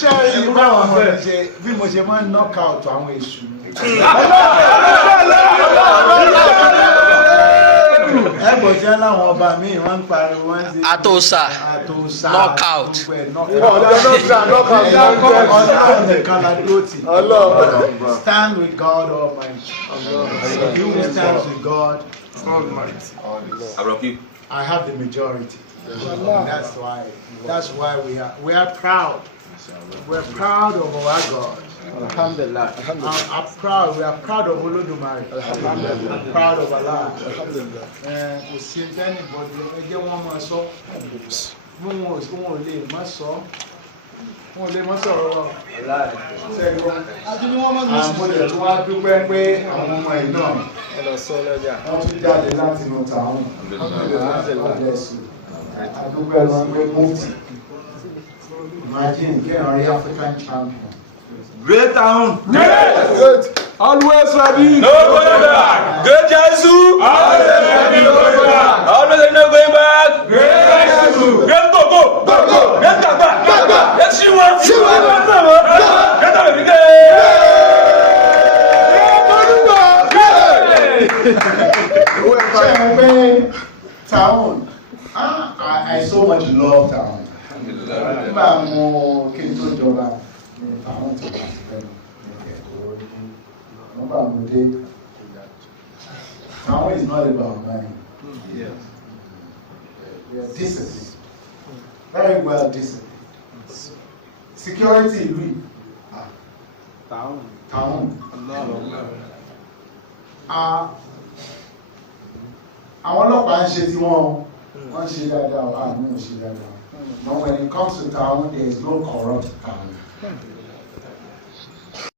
ṣé ìgbà wọn ṣe bí mo ṣe máa ń knock out àwọn èṣù ẹgbọn jẹ láwọn ọba míì wọn ń pariwo wọn ṣe Atosa. Knockout. Ọlọ́run nìkan la dúró tì. Stand with God Almighty. You will stand with God Almighty. I have the majority. That's why we are proud. We're proud of our God. Alhamdulillah. We are proud of Olodumare. I'm proud of Allah. We see anybody. Wọ́n lè má sọ. Wọ́n lè má sọ̀rọ̀. Àwọn olè tó wá dúpẹ́ pé àwọn ọmọ ẹ̀ náà wọ́n tún jáde láti inú tàwọn. Àdúgbò ló ń gbé mufti. Imagine getting a African champion. Great town. Great. Always ready. No going back. Great Jesus. Always ready. No going back. Always no going back. Great Jesus. Great Togo. Togo. Great Tagba. Tagba. Great Shiwa. Shiwa. Great Abibike. Town. I so much love town. Nígbà mo kí n tó jọba àwọn tí wọ́n ti fẹ́ nígbà mo dé town is not about money. We are disciplined, very well disciplined. Security ìlú town. Àwọn ọlọ́pàá ń ṣe tí wọ́n ṣe dáadáa, àánú ò ṣe dáadáa. But when it comes to town, there is no corrupt town.